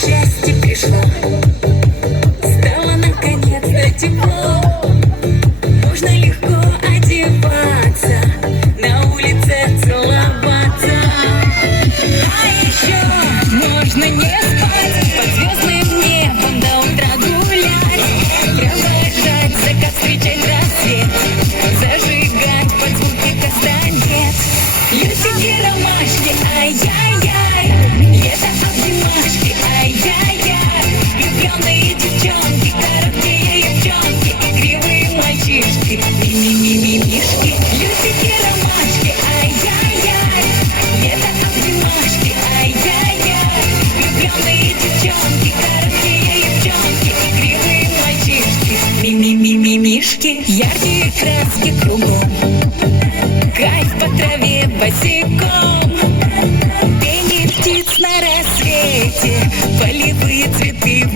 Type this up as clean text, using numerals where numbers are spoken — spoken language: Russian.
счастье пришло, стало наконец-то тепло. Можно легко одеваться, на улице целоваться. А еще можно не спать, под звездным небом до утра гулять, провожать закат, встречать рассвет, зажигать под звуки кастанет. Лютики, ромашки, ай-яй-яй, лето обнимашки, ай-яй-яй. Влюбленные девчонки, короткие девчонки, игривые мальчишки, ми-ми-ми-ми-мишки. Лютики, ромашки, ай-яй-яй, лето обнимашки, ай-яй-яй. Влюбленные девчонки, короткие девчонки, игривые мальчишки, ми-ми-ми-ми-мишки. Яркие краски кругом, кайф по траве босиком, пение птиц на рассвете, полевые цветы